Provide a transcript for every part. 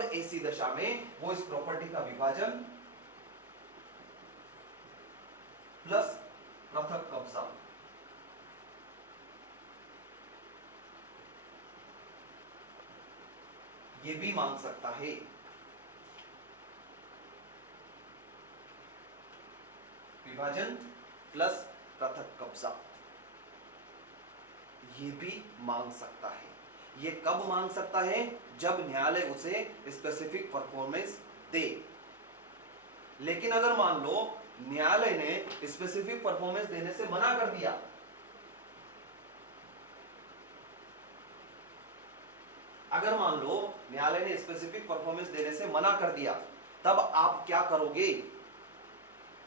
तब ऐसी दशा में वो इस प्रॉपर्टी का विभाजन प्लस पृथक कब्जा ये भी मांग सकता है। विभाजन प्लस पृथक कब्जा ये भी मांग सकता है। ये कब मांग सकता है? जब न्यायालय उसे स्पेसिफिक परफॉर्मेंस दे। लेकिन अगर मान लो न्यायालय ने स्पेसिफिक परफॉर्मेंस देने से मना कर दिया, अगर मान लो न्यायालय ने स्पेसिफिक परफॉर्मेंस देने से मना कर दिया, तब आप क्या करोगे?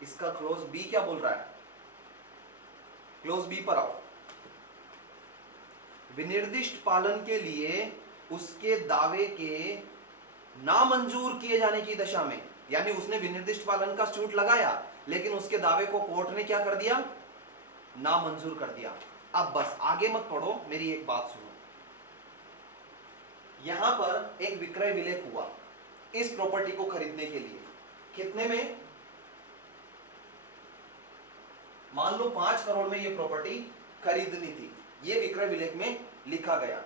इसका क्लोज बी क्या बोल रहा है? क्लोज बी पर आओ। विनिर्दिष्ट पालन के लिए उसके दावे के नामंजूर किए जाने की दशा में, यानी उसने विनिर्दिष्ट पालन का सूट लगाया लेकिन उसके दावे को कोर्ट ने क्या कर दिया? नामंजूर कर दिया। अब बस आगे मत पढ़ो, मेरी एक बात सुनो। यहां पर एक विक्रय विलेख हुआ इस प्रॉपर्टी को खरीदने के लिए। कितने में? मान लो 5 करोड़ में यह प्रॉपर्टी खरीदनी थी, यह विक्रय विलेख में लिखा गया।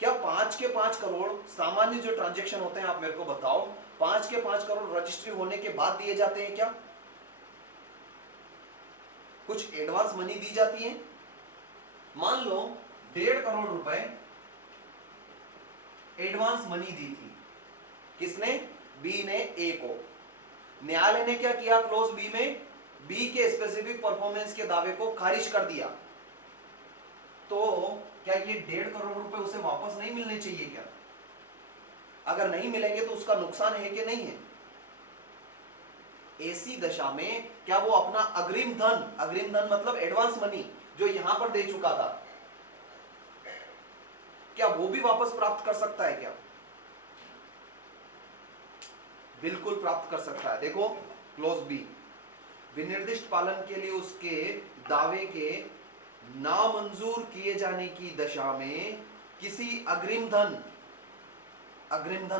क्या 5 के 5 करोड़ सामान्य जो ट्रांजैक्शन होते हैं, आप मेरे को बताओ, 5 के 5 करोड़ रजिस्ट्री होने के बाद दिए जाते हैं क्या? कुछ एडवांस मनी दी जाती है। मान लो 1.5 करोड़ रुपए एडवांस मनी दी थी। किसने? बी ने ए को। न्यायालय ने क्या किया? क्लोज बी में बी के स्पेसिफिक परफॉर्मेंस के दावे को खारिज कर दिया। तो क्या ये 1.5 करोड़ रुपए उसे वापस नहीं मिलने चाहिए क्या? अगर नहीं मिलेंगे तो उसका नुकसान है कि नहीं है? ऐसी दशा में क्या वो अपना अग्रिम धन मतलब एडवांस मनी जो यहां पर दे चुका था, क्या वो भी वापस प्राप्त कर सकता है क्या? बिल्कुल प्राप्त कर सकता है। देखो क्लोज बी, विनिर्दिष्ट पालन के लिए उसके दावे के नामंजूर किए जाने की दशा में किसी अग्रिम धन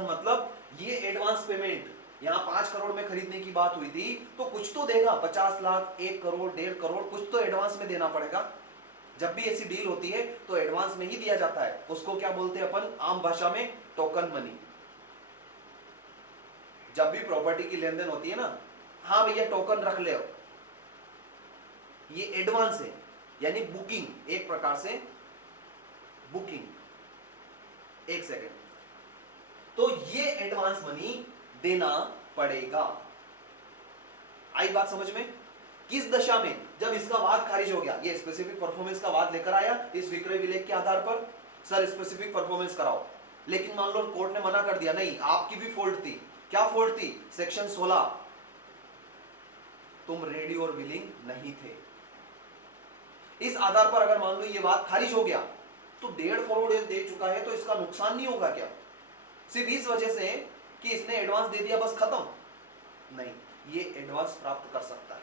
मतलब ये एडवांस पेमेंट, यहां 5 करोड़ में खरीदने की बात हुई थी तो कुछ तो देगा, 50 लाख, 1 करोड़, 1.5 करोड़, कुछ तो एडवांस में देना पड़ेगा। जब भी ऐसी डील होती है तो एडवांस में ही दिया जाता है। उसको क्या बोलते हैं अपन आम भाषा में? Token money. जब भी प्रॉपर्टी की लेन देन होती है ना, हाँ भैया टोकन रख ले, ये एडवांस है, यानी बुकिंग, एक प्रकार से बुकिंग। एक सेकेंड, तो ये एडवांस मनी देना पड़ेगा। आई बात समझ में? किस दशा में? जब इसका वाद खारिज हो गया, ये स्पेसिफिक परफॉर्मेंस का वाद लेकर आया इस विक्रय विलेख के आधार पर, सर स्पेसिफिक परफॉर्मेंस कराओ, लेकिन मान लो कोर्ट ने मना कर दिया, नहीं आपकी भी फॉल्ट थी। क्या फॉल्ट थी? सेक्शन 16, तुम रेडी और विलिंग नहीं थे। इस आधार पर अगर मान लो ये बात खारिज हो गया तो 1.5 करोड़ दे चुका है तो इसका नुकसान नहीं होगा क्या? सिर्फ इस वजह से कि इसने एडवांस दे दिया बस खत्म? नहीं, ये एडवांस प्राप्त कर सकता है,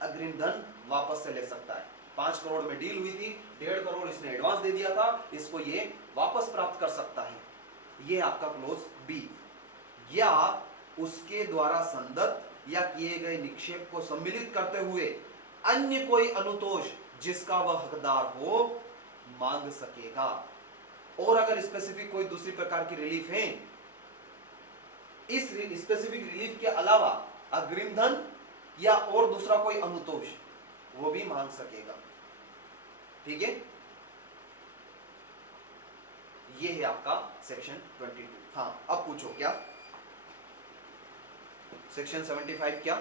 अग्रिम धन वापस से ले सकता है। 5 करोड़ में डील हुई थी, 1.5 करोड़ इसने एडवांस दे दिया था, इसको ये वापस प्राप्त कर सकता है। ये आपका क्लोज बी। या उसके द्वारा संदत्त या किए गए निक्षेप को सम्मिलित करते हुए अन्य कोई अनुतोष जिसका वह हकदार हो मांग सकेगा। और अगर स्पेसिफिक कोई दूसरी प्रकार की रिलीफ है, इस स्पेसिफिक रिलीफ के अलावा अग्रिम धन या और दूसरा कोई अनुतोष, वो भी मांग सकेगा। ठीक है, ये है आपका सेक्शन 22। हाँ अब पूछो क्या? सेक्शन 75 क्या?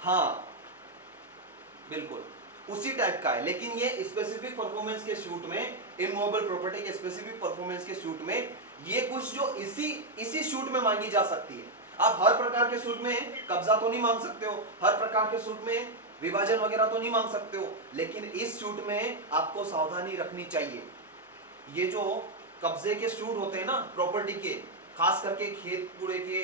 हाँ बिल्कुल उसी टाइप का है, लेकिन ये स्पेसिफिक परफॉर्मेंस के सूट में, इमूवेबल प्रॉपर्टी के स्पेसिफिक परफॉर्मेंस के सूट में ये कुछ जो इसी सूट में मांगी जा सकती है। आप हर प्रकार के सूट में कब्जा तो नहीं मांग सकते हो, हर प्रकार के सूट में विभाजन वगैरह तो नहीं मांग सकते हो, लेकिन इस सूट में आपको सावधानी रखनी चाहिए। ये जो कब्जे के सूट होते हैं ना प्रॉपर्टी के, खास करके खेत कूड़े के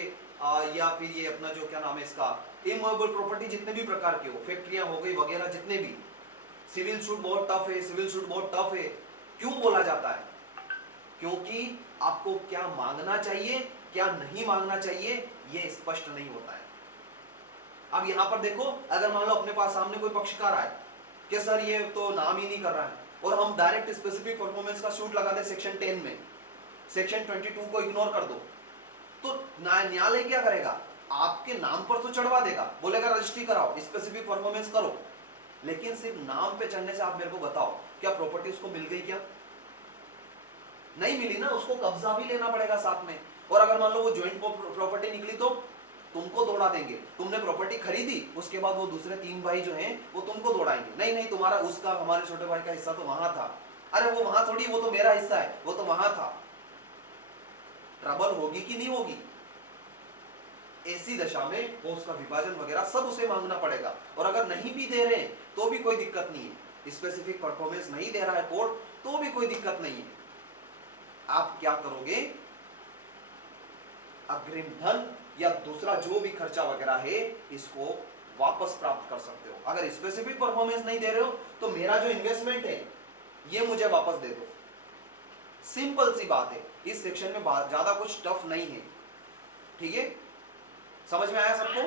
या फिर ये अपना जो क्या नाम है इसका इमूवेबल प्रॉपर्टी जितने भी प्रकार के हो, फैक्ट्रियां हो गई वगैरह जितने भी, सिविल सूट बहुत टफ है, सिविल सूट बहुत टफ है। क्यों बोला जाता है? क्योंकि आपको क्या मांगना चाहिए क्या नहीं मांगना चाहिए यह स्पष्ट नहीं होता है। अब यहां पर देखो, अगर मान लो अपने पास सामने कोई पक्षकार आए कि सर ये तो नाम ही नहीं कर रहा है, और हम डायरेक्ट स्पेसिफिक परफॉर्मेंस का सूट लगा दे सेक्शन 10 में, सेक्शन 22 को इग्नोर कर दो, तो न्यायालय क्या करेगा? आपके नाम पर तो चढ़वा देगा, बोलेगा रजिस्ट्री कराओ, स्पेसिफिक परफॉर्मेंस करो, लेकिन सिर्फ नाम पे चढ़ने से आप मेरे को बताओ क्या प्रॉपर्टी उसको मिल गई? क्या नहीं मिली ना, उसको कब्जा भी लेना पड़ेगा साथ में। और अगर मान लो वो ज्वाइंट प्रॉपर्टी निकली तो तुमको दौड़ा देंगे। तुमने प्रॉपर्टी खरीदी, उसके बाद वो दूसरे 3 भाई जो हैं वो तुमको दौड़ाएंगे, नहीं नहीं तुम्हारा उसका हमारे छोटे भाई का हिस्सा तो वहां था, अरे वो वहां थोड़ी, वो तो मेरा हिस्सा है, वो तो वहां था। ट्रबल होगी कि नहीं होगी? ऐसी दशा में वो उसका विभाजन वगैरह सब उसे मांगना पड़ेगा। और अगर नहीं भी दे रहे हैं तो भी कोई दिक्कत नहीं है, स्पेसिफिक परफॉर्मेंस नहीं दे रहा है कोर्ट तो भी कोई दिक्कत नहीं है। आप क्या करोगे? अग्रिम धन या दूसरा जो भी खर्चा वगैरह है इसको वापस प्राप्त कर सकते हो। अगर स्पेसिफिक परफॉर्मेंस नहीं दे रहे हो तो मेरा जो इन्वेस्टमेंट है ये मुझे वापस दे दो। सिंपल सी बात है, इस सेक्शन में ज्यादा कुछ टफ नहीं है। ठीक है, समझ में आया सबको?